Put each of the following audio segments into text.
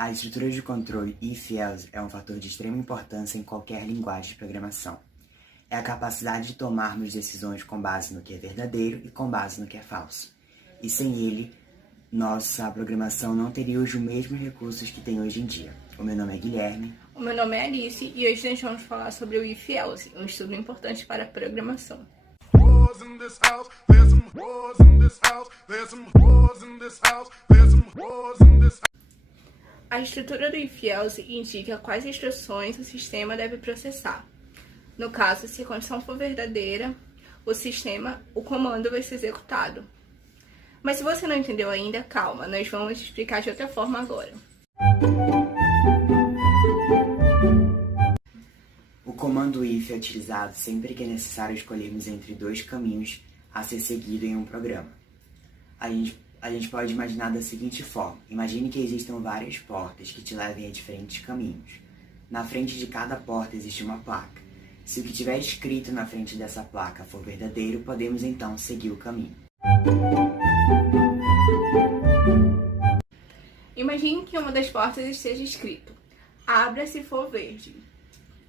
A estrutura de controle if-else é um fator de extrema importância em qualquer linguagem de programação. É a capacidade de tomarmos decisões com base no que é verdadeiro e com base no que é falso. E sem ele, nossa programação não teria os mesmos recursos que tem hoje em dia. O meu nome é Guilherme. O meu nome é Alice e hoje nós vamos falar sobre o if-else, um estudo importante para a programação. A estrutura do if-else indica quais instruções o sistema deve processar. No caso, se a condição for verdadeira, o comando vai ser executado. Mas se você não entendeu ainda, calma, nós vamos explicar de outra forma agora. O comando if é utilizado sempre que é necessário escolhermos entre dois caminhos a ser seguido em um programa. A gente pode imaginar da seguinte forma: imagine que existam várias portas que te levem a diferentes caminhos. Na frente de cada porta existe uma placa. Se o que tiver escrito na frente dessa placa for verdadeiro, podemos então seguir o caminho. Imagine que uma das portas esteja escrito: abra se for verde.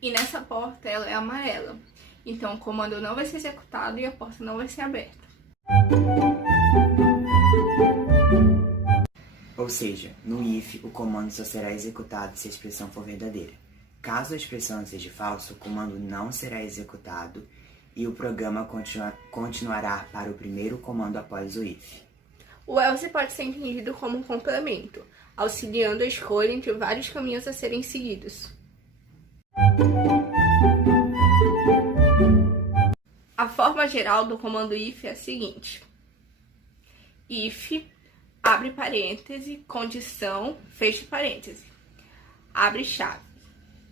E nessa porta ela é amarela. Então o comando não vai ser executado e a porta não vai ser aberta. Ou seja, no if, o comando só será executado se a expressão for verdadeira. Caso a expressão seja falsa, o comando não será executado e o programa continuará para o primeiro comando após o if. O else pode ser entendido como um complemento, auxiliando a escolha entre vários caminhos a serem seguidos. A forma geral do comando if é a seguinte: if, abre parêntese, condição, fecha parêntese, abre chave.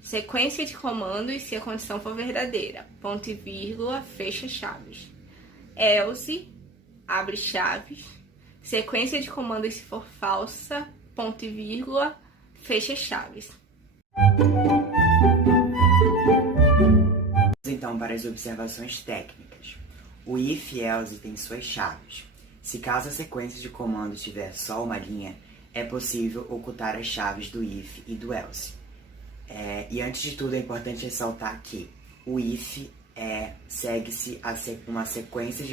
Sequência de comandos se a condição for verdadeira, ponto e vírgula, fecha chaves. Else, abre chaves. Sequência de comandos se for falsa, ponto e vírgula, fecha chaves. Então, para as observações técnicas. O if-else tem suas chaves. Se caso a sequência de comandos tiver só uma linha, é possível ocultar as chaves do if e do else. E antes de tudo é importante ressaltar que o if segue-se uma sequência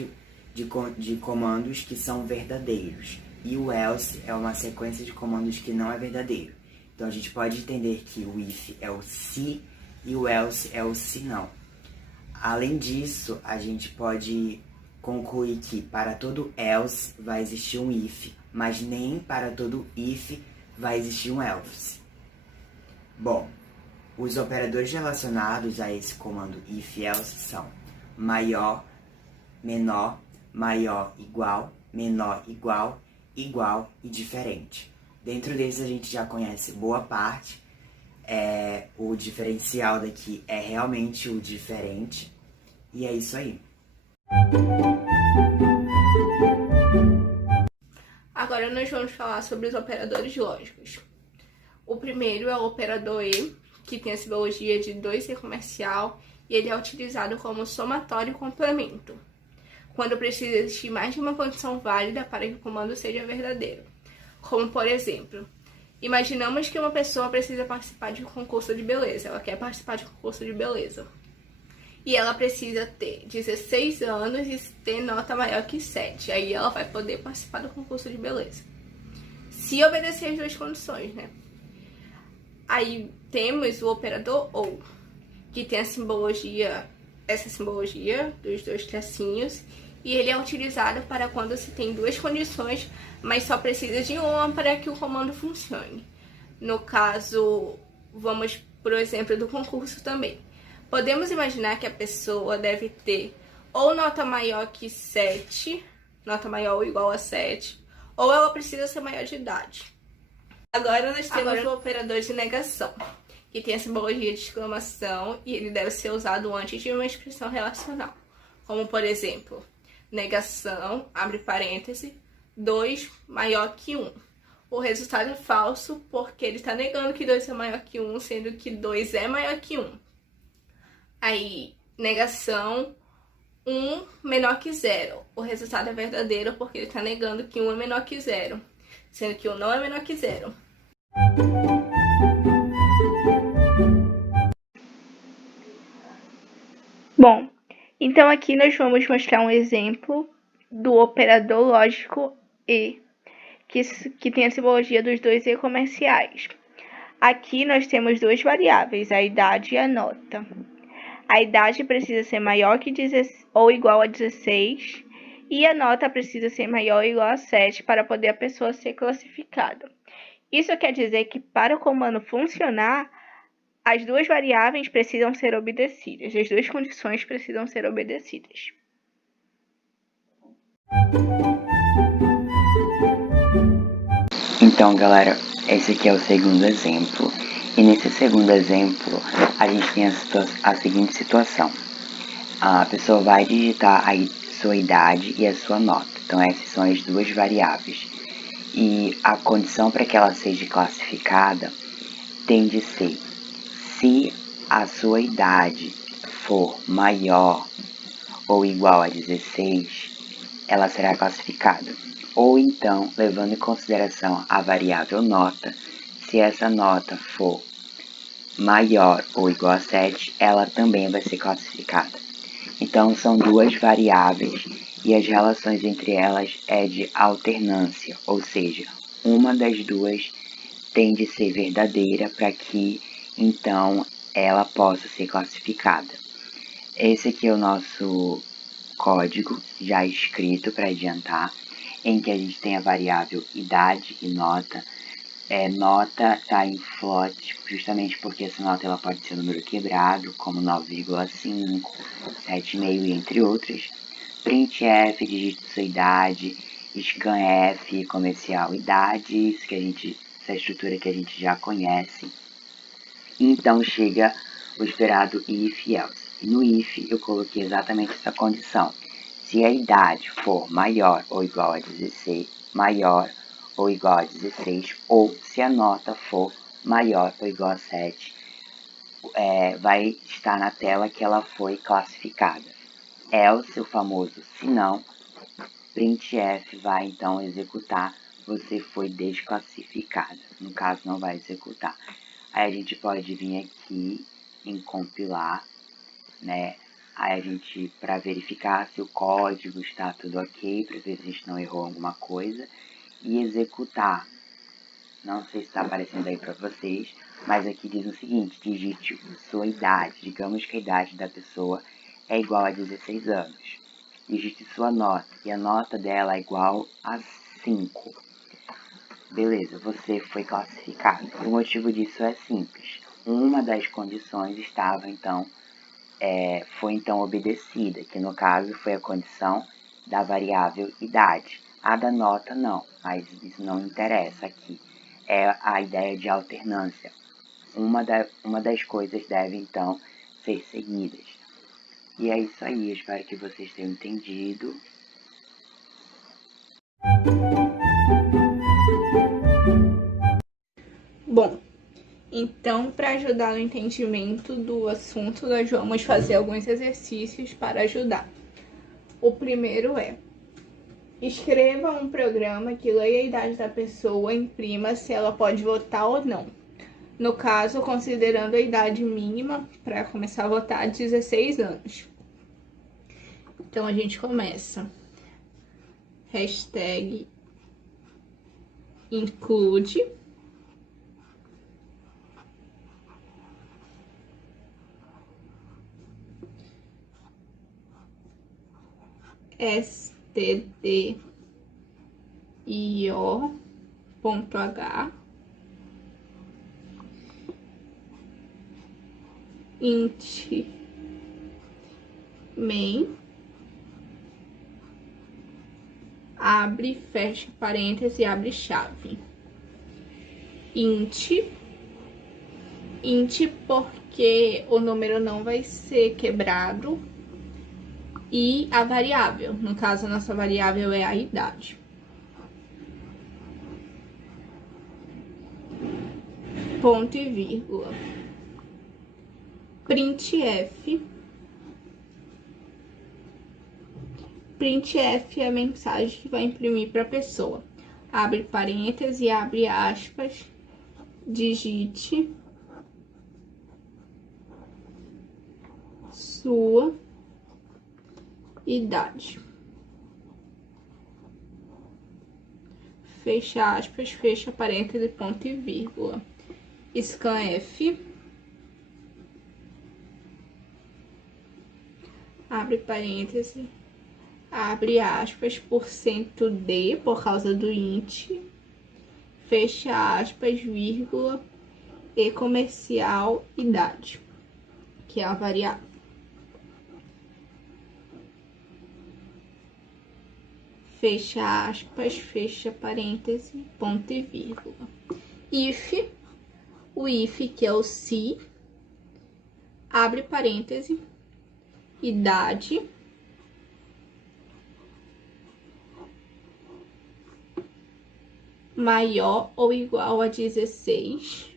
de comandos que são verdadeiros e o else é uma sequência de comandos que não é verdadeiro. Então a gente pode entender que o if é o se e o else é o se não. Além disso, a gente pode concluir que para todo else vai existir um if, mas nem para todo if vai existir um else. Bom, os operadores relacionados a esse comando if-else são maior, menor, maior igual, menor igual, igual e diferente. Dentro desses a gente já conhece boa parte. O diferencial daqui é realmente o diferente. E é isso aí. Agora nós vamos falar sobre os operadores lógicos. O primeiro é o operador E, que tem a simbologia de 2 comercial, e ele é utilizado como somatório e complemento, quando precisa existir mais de uma condição válida para que o comando seja verdadeiro. Como, por exemplo, imaginamos que uma pessoa precisa participar de um concurso de beleza. Ela quer participar de um concurso de beleza. E ela precisa ter 16 anos e ter nota maior que 7. Aí ela vai poder participar do concurso de beleza. Se obedecer as duas condições, né? Aí temos o operador OU, que tem essa simbologia dos 2 tracinhos. E ele é utilizado para quando se tem 2 condições, mas só precisa de uma para que o comando funcione. No caso, vamos por exemplo do concurso também. Podemos imaginar que a pessoa deve ter ou nota maior que 7, nota maior ou igual a 7, ou ela precisa ser maior de idade. Agora nós temos o operador de negação, que tem a simbologia de exclamação e ele deve ser usado antes de uma expressão relacional. Como, por exemplo, negação, abre parêntese, 2 maior que 1. O resultado é falso porque ele está negando que 2 é maior que 1, sendo que 2 é maior que 1. Aí, negação, 1 menor que 0. O resultado é verdadeiro porque ele está negando que 1 é menor que 0, sendo que 1 não é menor que 0. Bom, então aqui nós vamos mostrar um exemplo do operador lógico E, que tem a simbologia dos dois E comerciais. Aqui nós temos duas variáveis, a idade e a nota. A idade precisa ser maior que ou igual a 16 e a nota precisa ser maior ou igual a 7 para poder a pessoa ser classificada. Isso quer dizer que para o comando funcionar, as duas variáveis precisam ser obedecidas, as duas condições precisam ser obedecidas. Então, galera, esse aqui é o segundo exemplo. E nesse segundo exemplo, a gente tem a seguinte situação. A pessoa vai digitar a sua idade e a sua nota. Então, essas são as duas variáveis. E a condição para que ela seja classificada tem de ser: se a sua idade for maior ou igual a 16, ela será classificada. Ou então, levando em consideração a variável nota, se essa nota for maior ou igual a 7, ela também vai ser classificada. Então, são duas variáveis e as relações entre elas é de alternância, ou seja, uma das duas tem de ser verdadeira para que, então, ela possa ser classificada. Esse aqui é o nosso código já escrito para adiantar, em que a gente tem a variável idade e nota. Nota está em float, justamente porque essa nota ela pode ser um número quebrado, como 9,5, 7,5 entre outras. Printf, digita sua idade, scanf, comercial idade, essa estrutura que a gente já conhece. Então chega o esperado if else. E no if eu coloquei exatamente essa condição. Se a idade for maior ou igual a 16, maior ou igual a 16, ou se a nota for maior ou igual a 7, vai estar na tela que ela foi classificada. Else, o famoso se não, printf vai então executar, você foi desclassificada. No caso, não vai executar. Aí a gente pode vir aqui em compilar, né? Aí a gente, para verificar se o código está tudo ok, para ver se a gente não errou alguma coisa, e executar. Não sei se está aparecendo aí para vocês, mas aqui diz o seguinte: digite sua idade. Digamos que a idade da pessoa é igual a 16 anos. Digite sua nota, e a nota dela é igual a 5. Beleza, você foi classificado. O motivo disso é simples. Uma das condições estava, então, foi então obedecida, que no caso foi a condição da variável idade. A da nota não, mas isso não interessa aqui. É a ideia de alternância. Uma das coisas deve então ser seguidas. E é isso aí, espero que vocês tenham entendido. Bom, então, para ajudar no entendimento do assunto, nós vamos fazer alguns exercícios para ajudar. O primeiro é: escreva um programa que leia a idade da pessoa e imprima se ela pode votar ou não. No caso, considerando a idade mínima para começar a votar, 16 anos. Então, a gente começa. Hashtag include stdio.h int main, abre, fecha parênteses e abre chave. Int porque o número não vai ser quebrado, e a variável, no caso a nossa variável é a idade. Ponto e vírgula. Printf é a mensagem que vai imprimir para a pessoa. Abre parênteses e abre aspas, digite sua idade. Fecha aspas, fecha parêntese, ponto e vírgula. Scanf, abre parêntese, abre aspas, porcento D, por causa do int, fecha aspas, vírgula, e comercial idade, que é a variável. Fecha aspas, fecha parêntese, ponto e vírgula. If, o if, que é o se, abre parêntese, idade, maior ou igual a 16,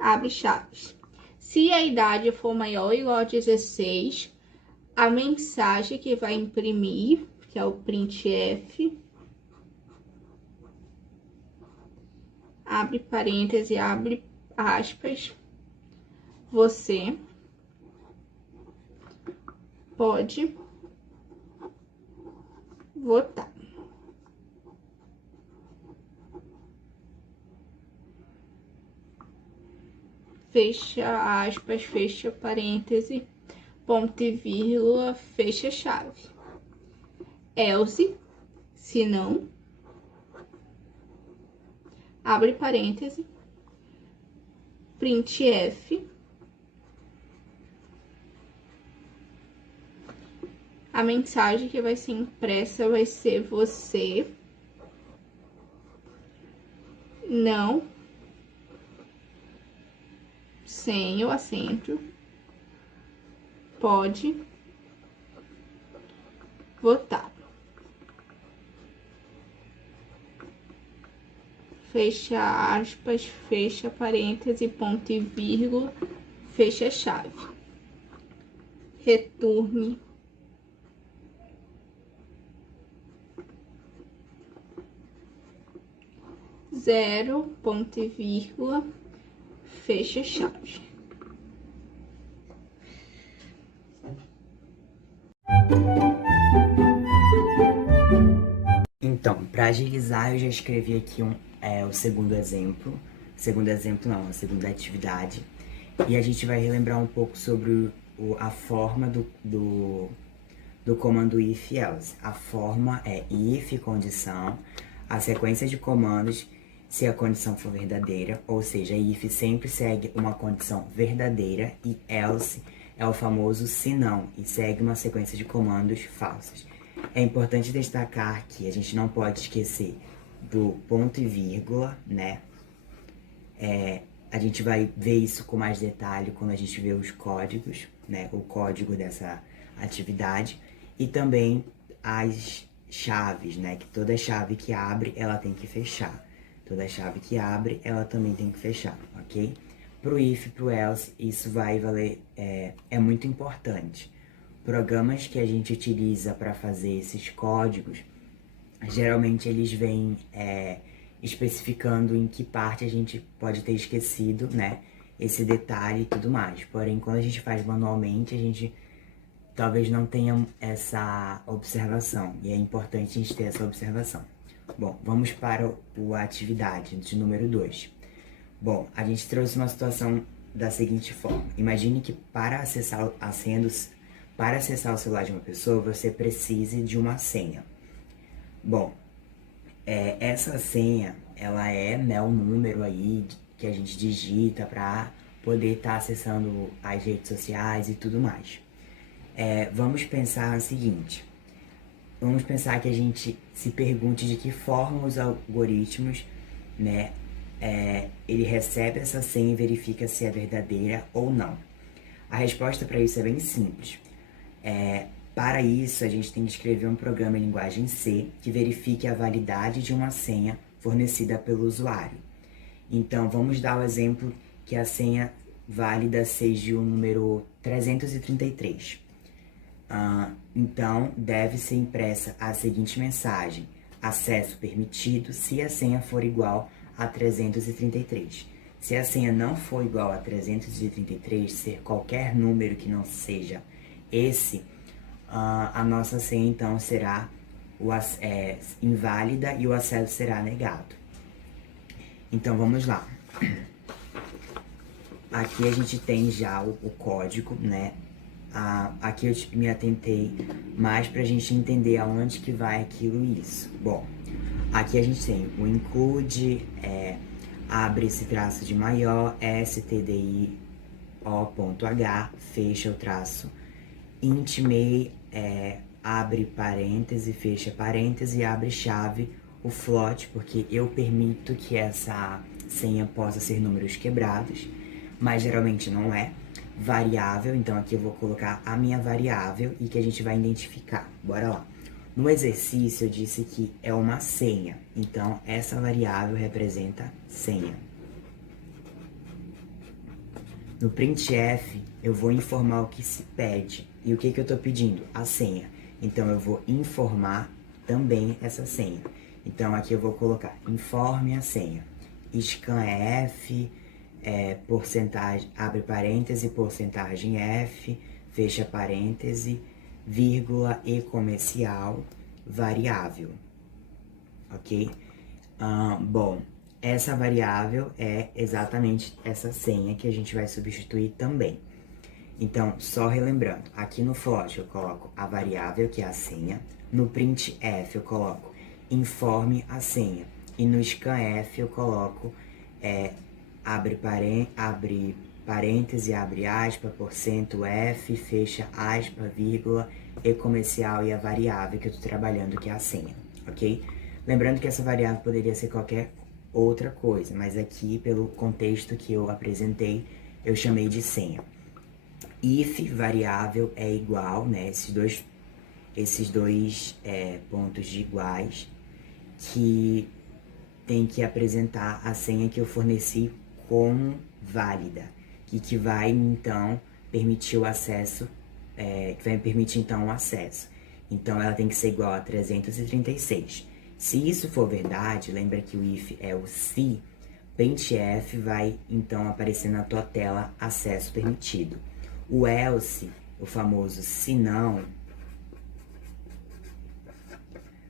abre chaves. Se a idade for maior ou igual a 16, a mensagem que vai imprimir, que é o printf, abre parêntese, abre aspas, você pode votar. Fecha aspas, fecha parêntese, ponto e vírgula, fecha chave. Else, se não, abre parêntese, printf, a mensagem que vai ser impressa vai ser você não, sem o acento, pode votar. Fecha aspas, fecha parêntese, ponto e vírgula, fecha chave. Returne zero, ponto e vírgula, fecha chave. Então, para agilizar, eu já escrevi aqui o segundo exemplo. A segunda atividade. E a gente vai relembrar um pouco sobre a forma do comando if else. A forma é if, condição, a sequência de comandos, se a condição for verdadeira, ou seja, if sempre segue uma condição verdadeira e else é o famoso se não, e segue uma sequência de comandos falsos. É importante destacar que a gente não pode esquecer do ponto e vírgula, né? A gente vai ver isso com mais detalhe quando a gente vê os códigos, né? O código dessa atividade e também as chaves, né? Que toda chave que abre, ela tem que fechar. Toda chave que abre, ela também tem que fechar, ok? Pro if, pro else, isso vai valer, é muito importante. Programas que a gente utiliza para fazer esses códigos, geralmente eles vêm especificando em que parte a gente pode ter esquecido, né? Esse detalhe e tudo mais. Porém, quando a gente faz manualmente, a gente talvez não tenha essa observação. E é importante a gente ter essa observação. Bom, vamos para a atividade de número 2. Bom, a gente trouxe uma situação da seguinte forma. Imagine que para acessar o celular de uma pessoa, você precise de uma senha. Bom, essa senha, ela é, né, um número aí que a gente digita para poder estar acessando as redes sociais e tudo mais. Vamos pensar o seguinte. Vamos pensar que a gente se pergunte de que forma os algoritmos, né, ele recebe essa senha e verifica se é verdadeira ou não. A resposta para isso é bem simples. Para isso, a gente tem que escrever um programa em linguagem C que verifique a validade de uma senha fornecida pelo usuário. Então, vamos dar o exemplo que a senha válida seja o número 333. Então, deve ser impressa a seguinte mensagem: acesso permitido se a senha for igual a 333. Se a senha não for igual a 333, ser qualquer número que não seja esse, a nossa senha então será inválida e o acesso será negado. Então vamos lá. Aqui a gente tem já o código, né? Aqui eu me atentei mais pra gente entender aonde que vai aquilo e isso. Bom, aqui a gente tem o include, abre esse traço de maior, stdio.h, fecha o traço, intimate, abre parêntese, fecha parêntese, abre chave, o float, porque eu permito que essa senha possa ser números quebrados, mas geralmente não é. Variável, então aqui eu vou colocar a minha variável e que a gente vai identificar. Bora lá. No exercício eu disse que é uma senha, então essa variável representa senha. No printf eu vou informar o que se pede. E o que eu estou pedindo? A senha. Então eu vou informar também essa senha. Então aqui eu vou colocar informe a senha. Scanf, porcentagem, abre parêntese, porcentagem F, fecha parêntese, vírgula e comercial, variável, ok? Bom, essa variável é exatamente essa senha que a gente vai substituir também. Então, só relembrando, aqui no float eu coloco a variável, que é a senha, no printf eu coloco informe a senha, e no scanf eu coloco abre parêntese, abre aspa, porcento F, fecha aspa, vírgula, e comercial e a variável que eu estou trabalhando, que é a senha, ok? Lembrando que essa variável poderia ser qualquer outra coisa, mas aqui, pelo contexto que eu apresentei, eu chamei de senha. If variável é igual, né, esses dois pontos de iguais, que tem que apresentar a senha que eu forneci como válida e que vai então permitir o acesso, que vai permitir então o acesso. Então ela tem que ser igual a 336. Se isso for verdade, lembra que o if é o se, printf vai então aparecer na tua tela acesso permitido. O else, o famoso se não,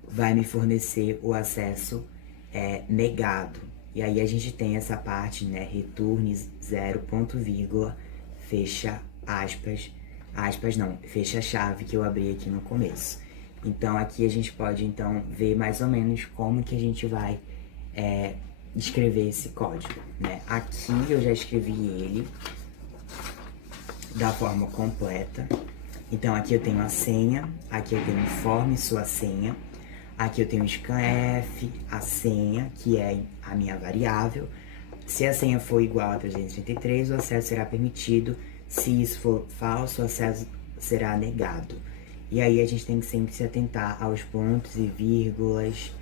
vai me fornecer o acesso negado. E aí a gente tem essa parte, né, return 0, ponto, vírgula, fecha aspas, fecha a chave que eu abri aqui no começo. Então aqui a gente pode então ver mais ou menos como que a gente vai escrever esse código, né? Aqui eu já escrevi ele da forma completa. Então aqui eu tenho a senha, aqui eu tenho informe sua senha, aqui eu tenho o scanf, a senha, que é a minha variável. Se a senha for igual a 333, o acesso será permitido. Se isso for falso, o acesso será negado. E aí a gente tem que sempre se atentar aos pontos e vírgulas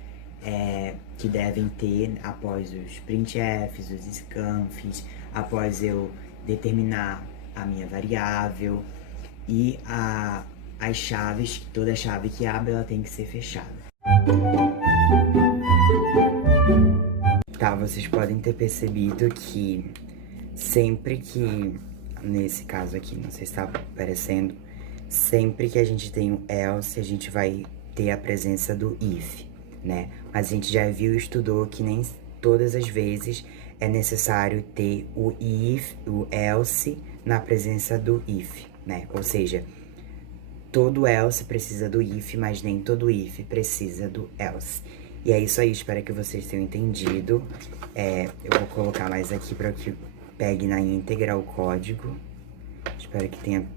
que devem ter após os printfs, os scanfs, após eu determinar a minha variável e as chaves, toda chave que abre ela tem que ser fechada. Tá, vocês podem ter percebido que sempre que, nesse caso aqui, não sei se tá aparecendo, sempre que a gente tem o else, a gente vai ter a presença do if, né? Mas a gente já viu e estudou que nem todas as vezes é necessário ter o if, o else, na presença do if, né? Ou seja, todo else precisa do if, mas nem todo if precisa do else. E é isso aí, espero que vocês tenham entendido. Eu vou colocar mais aqui para que pegue na íntegra o código. Espero que tenha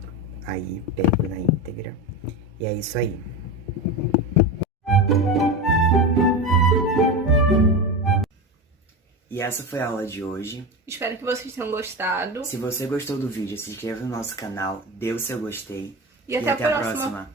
aí pego na íntegra. E é isso aí. E essa foi a aula de hoje. Espero que vocês tenham gostado. Se você gostou do vídeo, se inscreva no nosso canal, dê o seu gostei. E até a próxima.